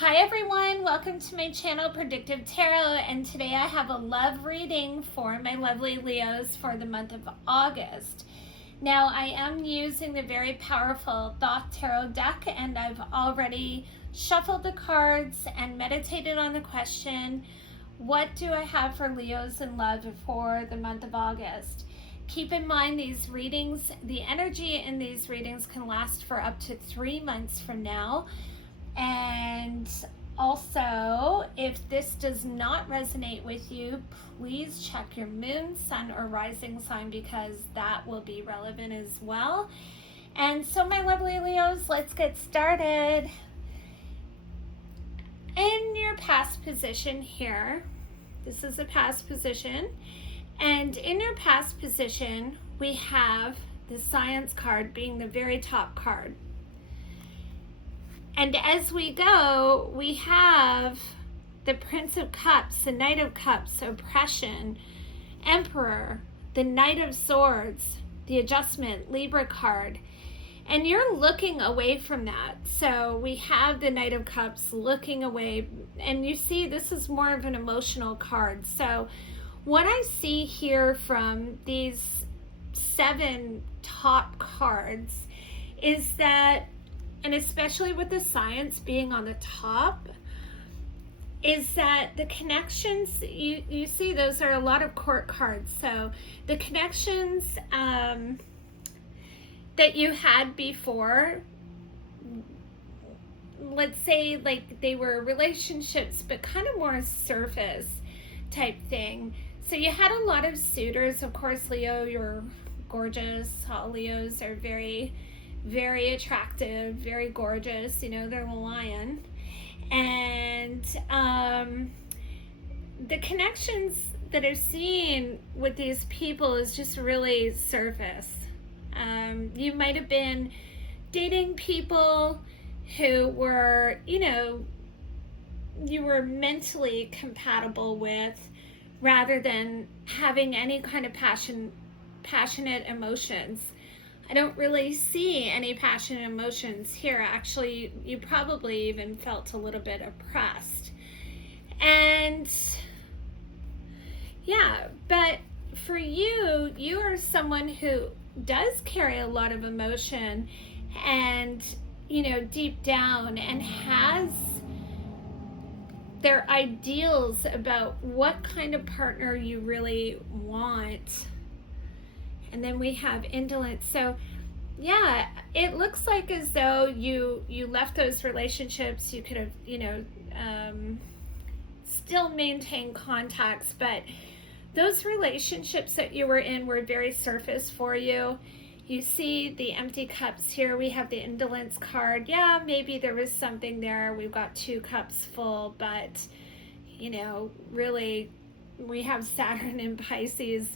Hi everyone, welcome to my channel Predictive Tarot, and today I have a love reading for my lovely Leos for the month of August. Now I am using the very powerful Thoth Tarot deck, and I've already shuffled the cards and meditated on the question, what do I have for Leos in love for the month of August? Keep in mind these readings, the energy in these readings can last for up to 3 months from now. And also, if this does not resonate with you, please check your moon, sun, or rising sign because that will be relevant as well. And so my lovely Leos, let's get started. In your past position here, this is a past position, and in your past position, we have the Science card being the very top card. And as we go, we have the Prince of Cups, the Knight of Cups, Oppression, Emperor, the Knight of Swords, the Adjustment, Libra card. And you're looking away from that. So we have the Knight of Cups looking away. And you see this is more of an emotional card. So what I see here from these 7 top cards is that, and especially with the Science being on the top, is that the connections, you see those are a lot of court cards. So the connections that you had before, let's say like they were relationships, but kind of more surface type thing. So you had a lot of suitors. Of course, Leo, you're gorgeous. All Leos are very attractive, very gorgeous, you know, they're the lion. And the connections that I've seen with these people is just really surface. You might have been dating people who were, you know, you were mentally compatible with, rather than having any kind of passionate emotions. I don't really see any passionate emotions here. Actually, you probably even felt a little bit oppressed. And yeah, but for you, you are someone who does carry a lot of emotion and, you know, deep down, and has their ideals about what kind of partner you really want. And then we have indolence. So yeah, it looks like as though you left those relationships. You could have, you know, still maintain contacts, but those relationships that you were in were very surface for you. You see the empty cups here. We have the indolence card. Yeah, maybe there was something there. We've got 2 cups full, but, you know, really we have Saturn in Pisces.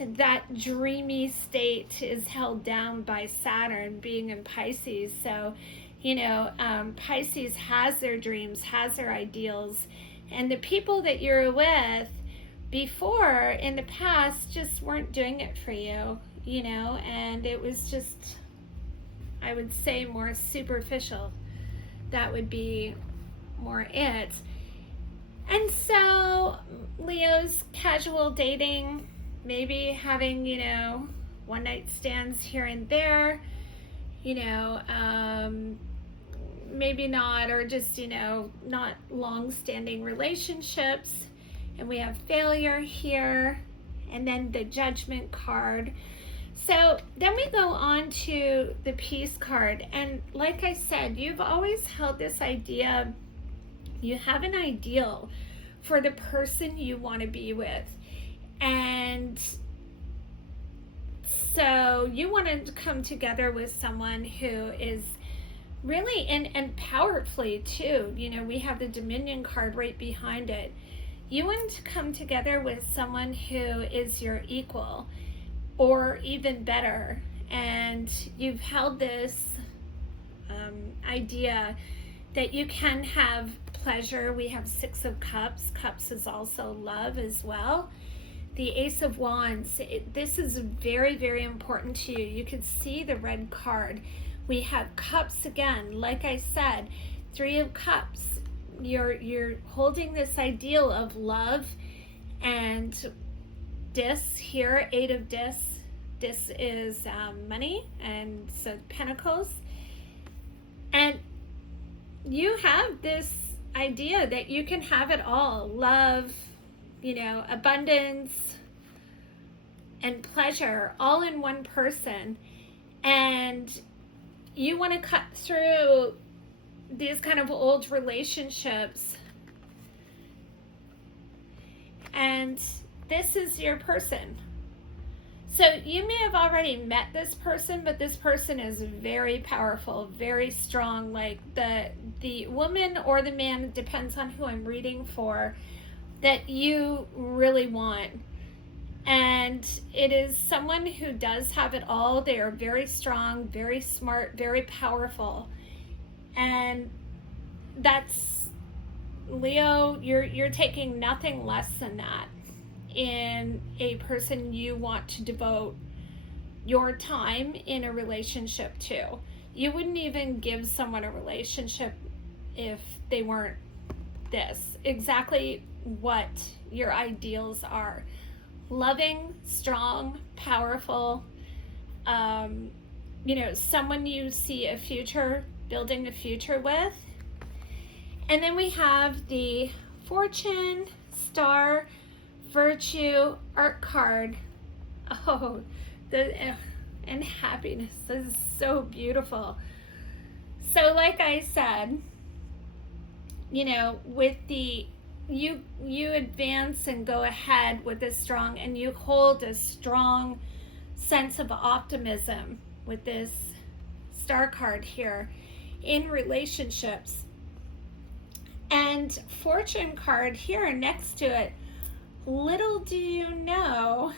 That dreamy state is held down by Saturn being in Pisces. So, you know, Pisces has their dreams, has their ideals, and the people that you're with before in the past just weren't doing it for you, you know, and it was just, I would say, more superficial. That would be more it. And so Leo's casual dating, maybe having, you know, one night stands here and there, you know, maybe not, or just, you know, not long-standing relationships. And we have failure here, and then the Judgment card. So then we go on to the Peace card. And like I said, you've always held this idea, you have an ideal for the person you want to be with. And so you want to come together with someone who is really, and powerfully too, you know, we have the Dominion card right behind it. You want to come together with someone who is your equal, or even better. And you've held this idea that you can have pleasure. We have 6 of Cups. Cups is also love as well. The Ace of Wands, this is very important to you. You can see the red card. We have Cups again. Like I said, 3 of Cups. you're holding this ideal of love, and dis here, 8 of dis. Dis is money, and so pentacles. And you have this idea that you can have it all: love, abundance, and pleasure, all in one person. And you want to cut through these kind of old relationships. And this is your person. So you may have already met this person, but this person is very powerful, very strong. Like the woman or the man, depends on who I'm reading for, that you really want. And it is someone who does have it all. They are very strong, very smart, very powerful. And that's, Leo, you're taking nothing less than that in a person you want to devote your time in a relationship to. You wouldn't even give someone a relationship if they weren't this. Exactly what your ideals are. Loving, strong, powerful, someone you see a future, building a future with. And then we have the Fortune, Star, Virtue, Art card. Oh, and happiness. This is so beautiful. So like I said, with the you advance and go ahead with this strong, and you hold a strong sense of optimism with this Star card here in relationships. And Fortune card here next to it. Little do you know,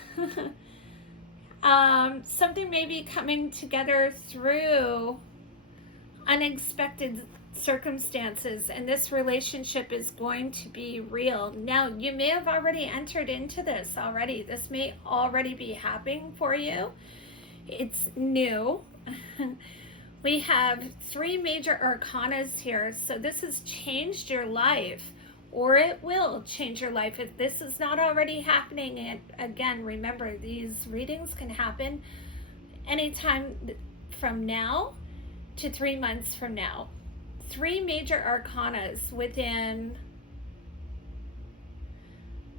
something may be coming together through unexpected circumstances, and this relationship is going to be real. Now, you may have already entered into this already. This may already be happening for you. It's new. We have 3 major arcanas here, so this has changed your life, or it will change your life if this is not already happening. And again, remember, these readings can happen anytime from now to 3 months from now. 3 major arcanas within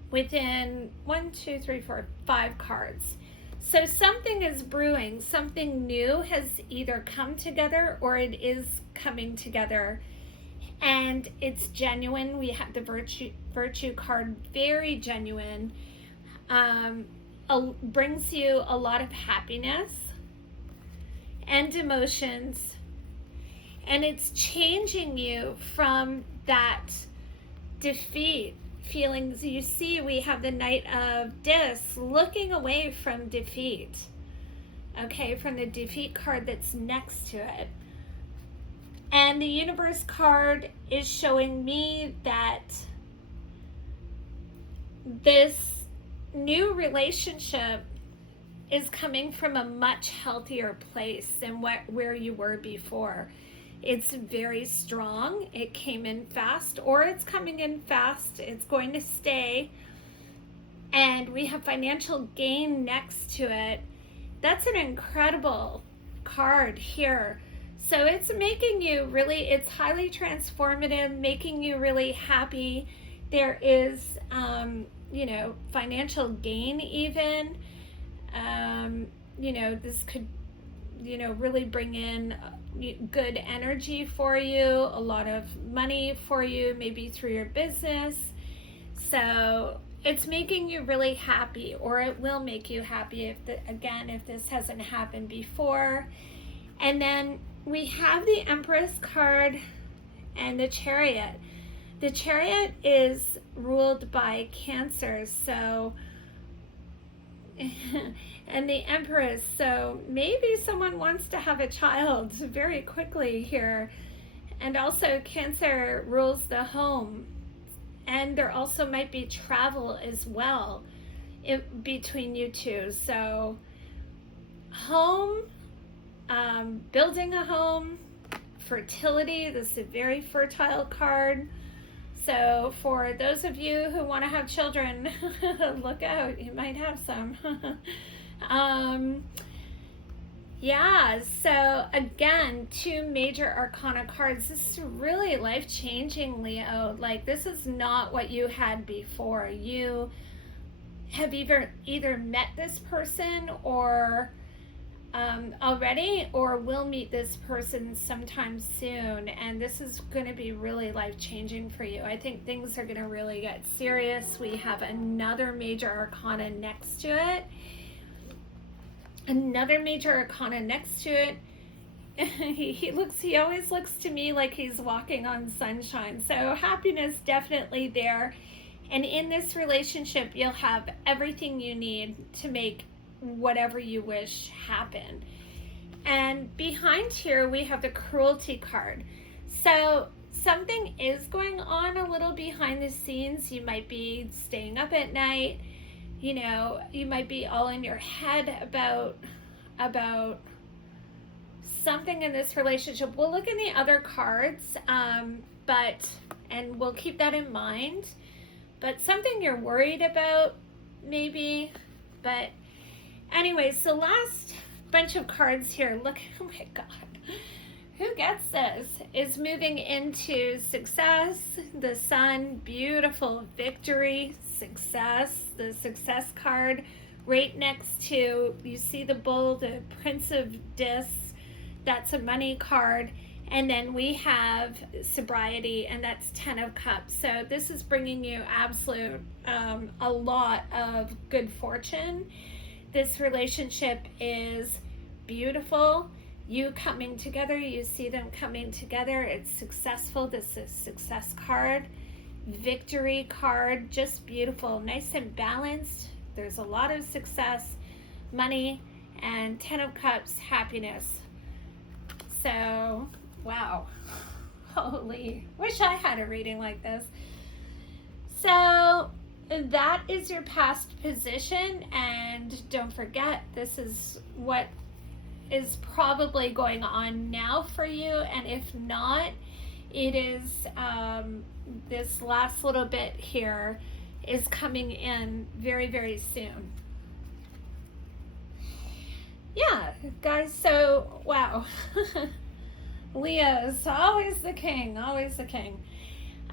1, 2, 3, 4, 5 cards. So something is brewing, something new has either come together or it is coming together, and it's genuine. We have the virtue card, very genuine, brings you a lot of happiness and emotions, and it's changing you from that defeat feelings. You see, we have the Knight of Dis, looking away from defeat, okay, from the defeat card that's next to it. And the Universe card is showing me that this new relationship is coming from a much healthier place than where you were before. It's very strong. It came in fast, or it's coming in fast. It's going to stay. And we have financial gain next to it. That's an incredible card here. So it's making you really, it's highly transformative, making you really happy. There is, financial gain even. This could, really bring in good energy for you, a lot of money for you, maybe through your business. So it's making you really happy, or it will make you happy if this hasn't happened before. And then we have the Empress card and the Chariot. The Chariot is ruled by Cancer, so and the Empress, so maybe someone wants to have a child very quickly here. And also Cancer rules the home, and there also might be travel as well between you two. So home, building a home, fertility, this is a very fertile card. So for those of you who want to have children, look out, you might have some. Yeah, so again, two major arcana cards. This is really life-changing, Leo. Like, this is not what you had before. You have either met this person or already, or will meet this person sometime soon, and this is going to be really life-changing for you. I think things are going to really get serious. We have another major arcana next to it. Another major arcana next to it. He always looks to me like he's walking on sunshine. So happiness definitely there. And in this relationship, you'll have everything you need to make whatever you wish happen. And behind here, we have the cruelty card. So something is going on a little behind the scenes. You might be staying up at night. You know, you might be all in your head about something in this relationship. We'll look in the other cards, and we'll keep that in mind. But something you're worried about, maybe. But anyways, the last bunch of cards here, look, oh my God. Who gets this? Is moving into success, the sun, beautiful victory, success, the success card. Right next to, you see the bull, the Prince of Discs, that's a money card. And then we have sobriety, and that's 10 of Cups. So this is bringing you a lot of good fortune. This relationship is beautiful. You coming together, you see them coming together. It's successful. This is success card. Victory card, just beautiful, nice and balanced. There's a lot of success, money, and 10 of Cups, happiness. So, wow. Holy, wish I had a reading like this. So, that is your past position, and don't forget, this is what is probably going on now for you, and if not, it is this last little bit here is coming in very, very soon. Yeah, guys, so wow. Leo's always the king, always the king.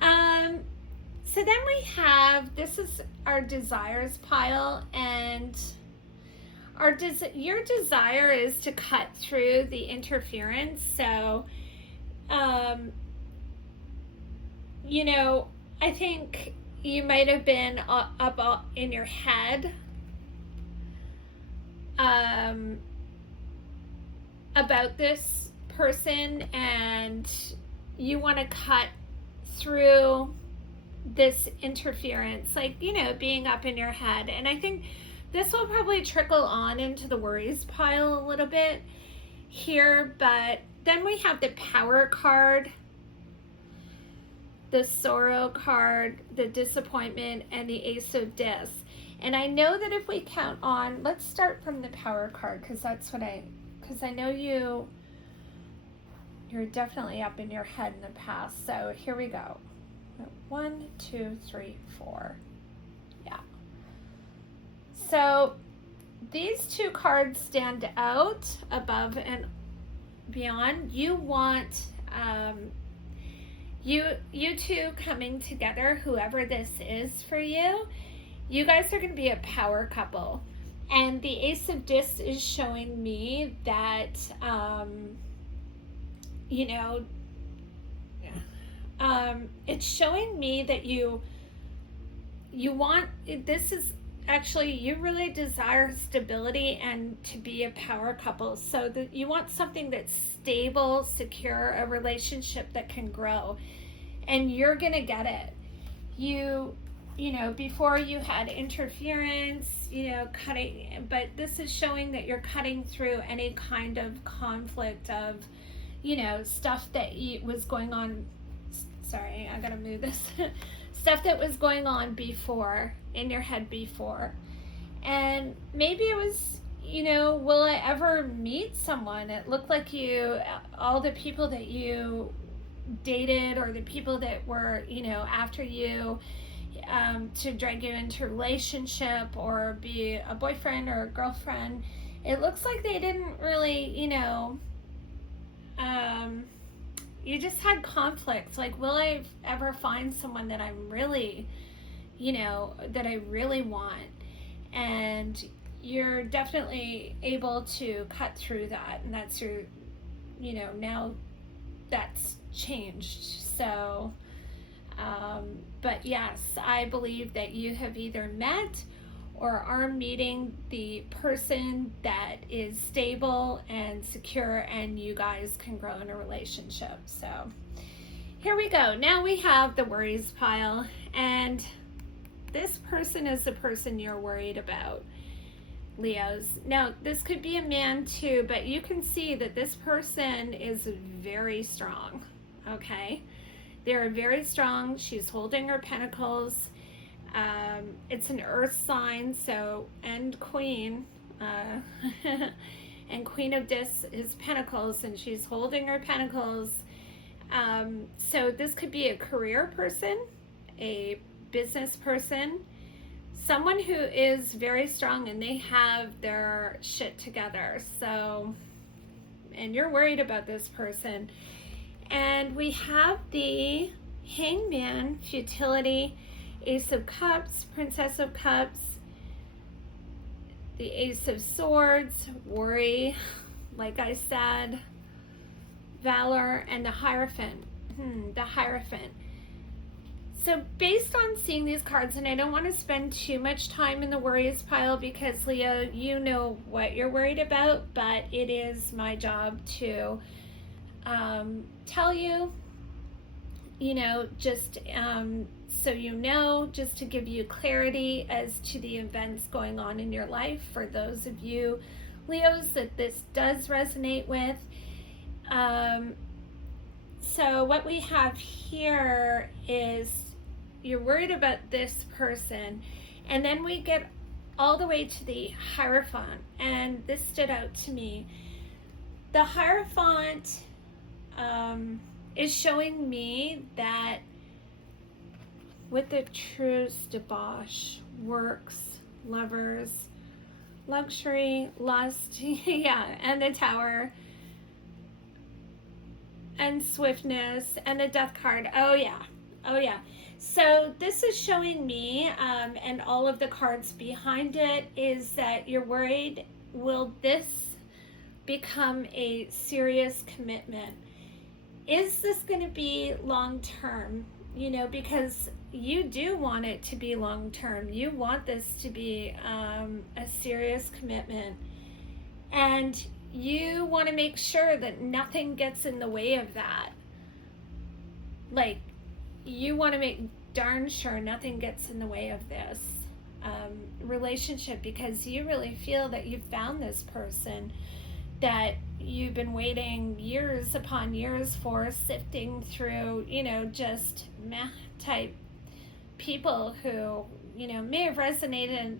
So then we have, this is our desires pile, and your desire is to cut through the interference. So, you know, I think you might have been up in your head about this person, and you want to cut through this interference, like, you know, being up in your head. And I think this will probably trickle on into the worries pile a little bit here, but then we have the power card, the sorrow card, the disappointment, and the ace of discs. And I know that if we count on, let's start from the power card, because I know you're definitely up in your head in the past. So here we go. 1, 2, 3, 4. Yeah. So these two cards stand out above and beyond. You want you two coming together, whoever this is for you. You guys are going to be a power couple. And the Ace of Discs is showing me that, you know, it's showing me that you want, this is actually, you really desire stability and to be a power couple. So that you want something that's stable, secure, a relationship that can grow. And you're going to get it. You know, before you had interference, you know, cutting, but this is showing that you're cutting through any kind of conflict of, you know, stuff that was going on. Sorry, I gotta move this. Stuff that was going on before, in your head before. And maybe it was, you know, will I ever meet someone? It looked like all the people that you dated, or the people that were, after you, to drag you into a relationship or be a boyfriend or a girlfriend, it looks like they didn't really, you just had conflicts. Like, will I ever find someone that I'm really, that I really want? And you're definitely able to cut through that. And that's your, now that's changed. So, but yes, I believe that you have either met or are meeting the person that is stable and secure, and you guys can grow in a relationship. So here we go. Now we have the worries pile, and this person is the person you're worried about, Leos. Now, this could be a man too, but you can see that this person is very strong, okay? They're very strong. She's holding her pentacles. It's an earth sign, so, and queen, and queen of discs is pentacles, and she's holding her pentacles. So this could be a career person, a business person, someone who is very strong and they have their shit together. So, and you're worried about this person. And we have the Hangman, futility, Ace of Cups, Princess of Cups, the Ace of Swords, worry, like I said, Valor, and the Hierophant. The Hierophant. So based on seeing these cards, and I don't want to spend too much time in the worries pile because, Leo, you know what you're worried about, but it is my job to tell you, just so just to give you clarity as to the events going on in your life for those of you, Leos, that this does resonate with. So what we have here is you're worried about this person, and then we get all the way to the Hierophant, and this stood out to me. The Hierophant is showing me that with the truce, debauch, works, lovers, luxury, lust, yeah, and the Tower, and swiftness, and the Death card. Oh yeah. So this is showing me, and all of the cards behind it, is that you're worried, will this become a serious commitment? Is this going to be long term? Because you do want it to be long term. You want this to be a serious commitment. And you want to make sure that nothing gets in the way of that. Like, you want to make darn sure nothing gets in the way of this relationship, because you really feel that you've found this person that you've been waiting years upon years for, sifting through, just meh type people who, may have resonated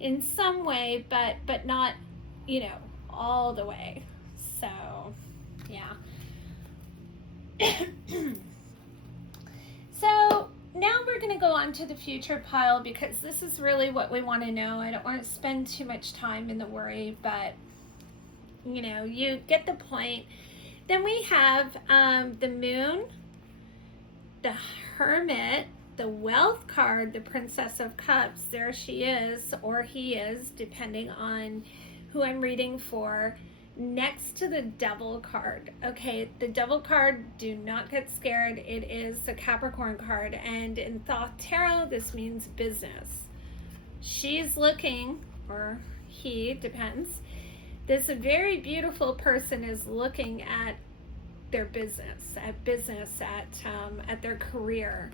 in some way, but not, all the way. So, yeah. So now we're going to go on to the future pile, because this is really what we want to know. I don't want to spend too much time in the worry, but you get the point. Then we have the Moon, the Hermit, the Wealth card, the Princess of Cups. There she is, or he is, depending on who I'm reading for, next to the Devil card. Okay, the Devil card, do not get scared. It is the Capricorn card, and in Thoth Tarot, this means business. She's looking, or he, depends. This very beautiful person is looking at their business, at their career.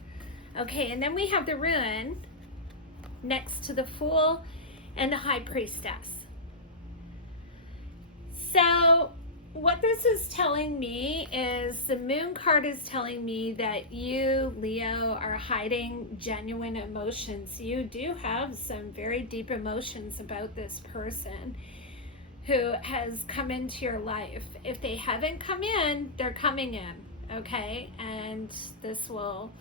Okay, and then we have the Ruin next to the Fool and the High Priestess. So what this is telling me is the Moon card is telling me that you, Leo, are hiding genuine emotions. You do have some very deep emotions about this person who has come into your life. If they haven't come in, they're coming in, okay? And this will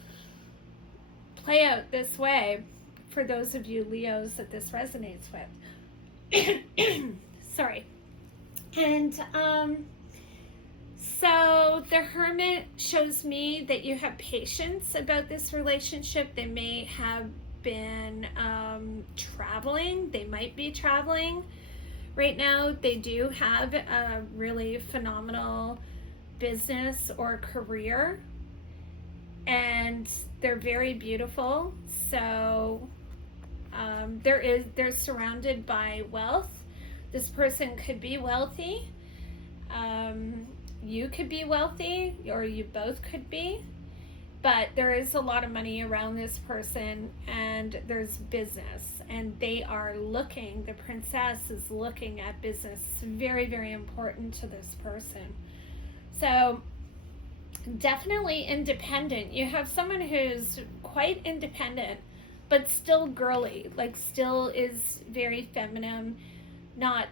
play out this way for those of you Leos that this resonates with. Sorry. And so the Hermit shows me that you have patience about this relationship. They may have been traveling. They might be traveling right now. They do have a really phenomenal business or career, and they're very beautiful. So they're surrounded by wealth. This person could be wealthy. You could be wealthy, or you both could be, but there is a lot of money around this person, and there's business, and they are looking, the princess is looking at business. Very, very important to this person. So definitely independent. You have someone who's quite independent, but still girly, like still is very feminine, not,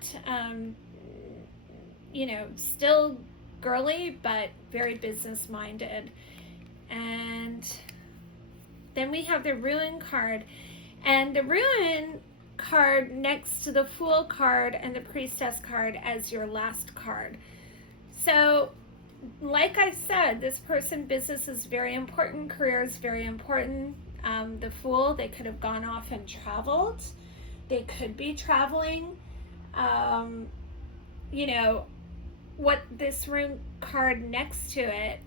still girly, but very business minded. And then we have the Ruin card, and the Ruin card next to the Fool card and the Priestess card as your last card. So like I said, this person, business is very important, career is very important. The Fool, they could have gone off and traveled. They could be traveling. What this Rune card next to it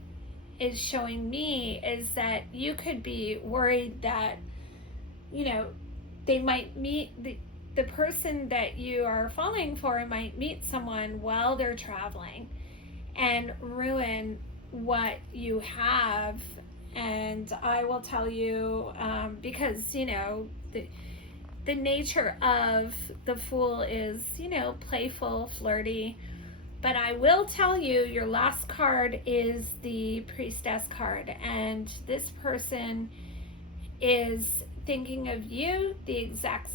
is showing me is that you could be worried that, they might meet the person that you are falling for might meet someone while they're traveling and ruin what you have. And I will tell you, because, the nature of the Fool is, playful, flirty. But I will tell you, your last card is the Priestess card, and this person is thinking of you the exact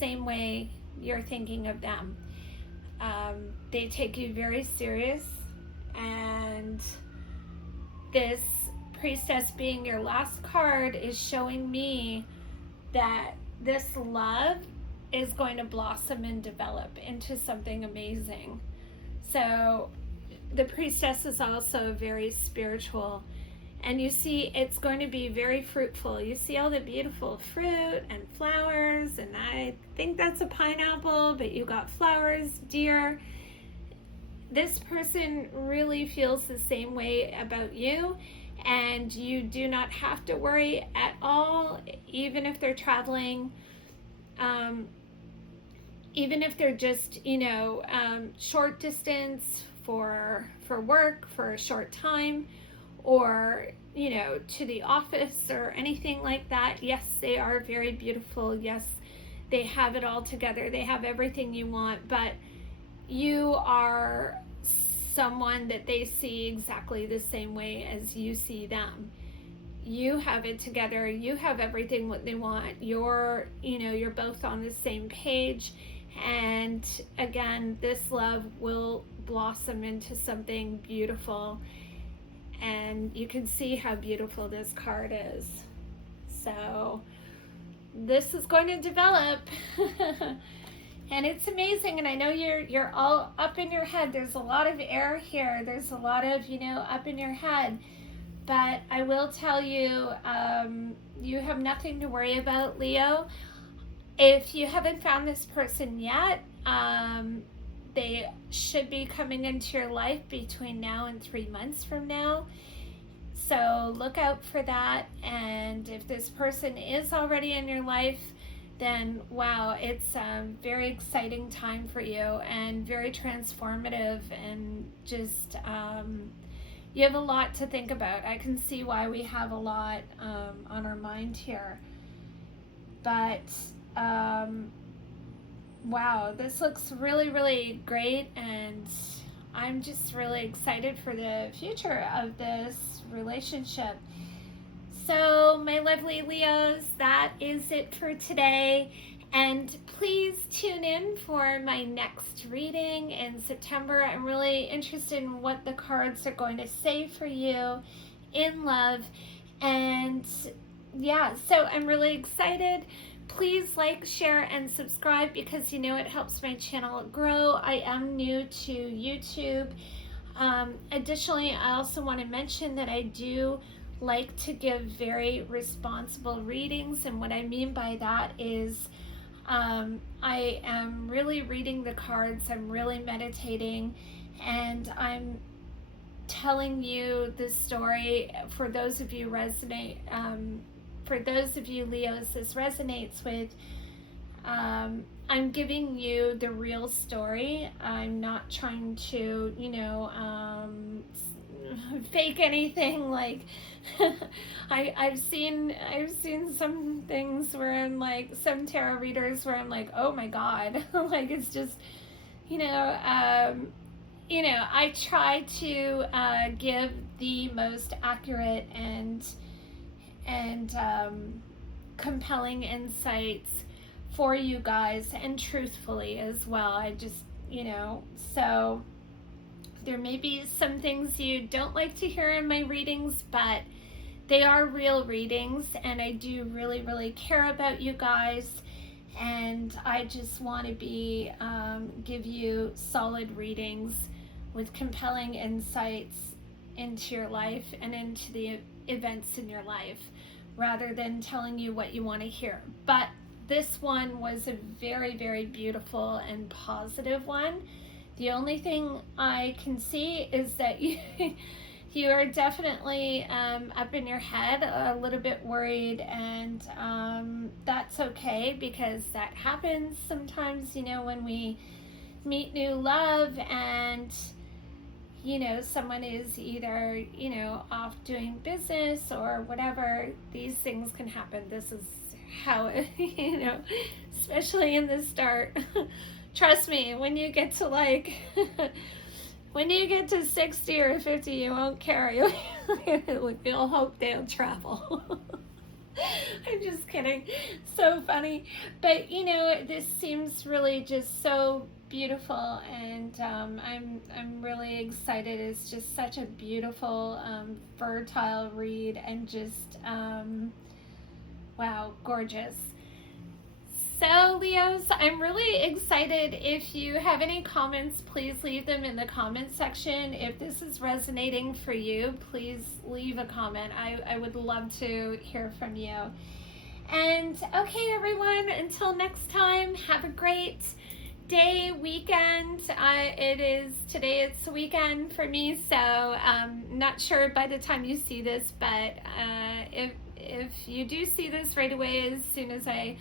same way you're thinking of them. They take you very serious, and this Priestess being your last card is showing me that this love is going to blossom and develop into something amazing. So the Priestess is also very spiritual, and you see it's going to be very fruitful. You see all the beautiful fruit and flowers, and I think that's a pineapple, but you got flowers, deer. This person really feels the same way about you, and you do not have to worry at all, even if they're traveling, even if they're just, short distance for work for a short time, or, to the office or anything like that. Yes, they are very beautiful. Yes, they have it all together. They have everything you want, but you are someone that they see exactly the same way as you see them. You have it together. You have everything what they want. You're both on the same page. And again, this love will blossom into something beautiful. And you can see how beautiful this card is. So this is going to develop. And it's amazing. And I know you're all up in your head. There's a lot of air here. There's a lot of, up in your head. But I will tell you, you have nothing to worry about, Leo. If you haven't found this person yet, they should be coming into your life between now and 3 months from now. So look out for that. And if this person is already in your life, then wow, it's a very exciting time for you and very transformative, and just you have a lot to think about. I can see why we have a lot on our mind here. But wow, this looks really, really great, and I'm just really excited for the future of this relationship. So my lovely Leos, that is it for today. And please tune in for my next reading in September. I'm really interested in what the cards are going to say for you in love. And yeah, so I'm really excited. Please like, share, and subscribe because you know it helps my channel grow. I am new to YouTube. Additionally, I also want to mention that I do like to give very responsible readings, and what I mean by that is I am really reading the cards, I'm really meditating, and I'm telling you the story. For those of you for those of you Leos this resonates with, I'm giving you the real story. I'm not trying to, fake anything. Like I've seen some things where I'm like, some tarot readers where I'm like, oh my god, like it's just, I try to give the most accurate and compelling insights for you guys, and truthfully as well. I just, so there may be some things you don't like to hear in my readings, but they are real readings, and I do really, really care about you guys, and I just want to give you solid readings with compelling insights into your life and into the events in your life, rather than telling you what you want to hear. But this one was a very, very beautiful and positive one. The only thing I can see is that you are definitely up in your head, a little bit worried, and that's okay, because that happens sometimes, when we meet new love and someone is either, off doing business or whatever. These things can happen. This is how, especially in the start. Trust me, when you get to when you get to 60 or 50, you won't care. You'll hope they'll travel. I'm just kidding. So funny. But, this seems really just so beautiful, and I'm really excited. It's just such a beautiful, fertile read, and just, wow, gorgeous. So Leos, I'm really excited. If you have any comments, please leave them in the comment section. If this is resonating for you, please leave a comment. I would love to hear from you. And okay, everyone, until next time, have a great day, weekend. Today it's a weekend for me, so not sure by the time you see this, but if you do see this right away as soon as I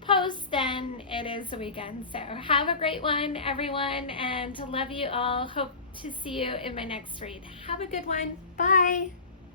post, then it is a weekend. So have a great one, everyone, and love you all. Hope to see you in my next read. Have a good one. Bye.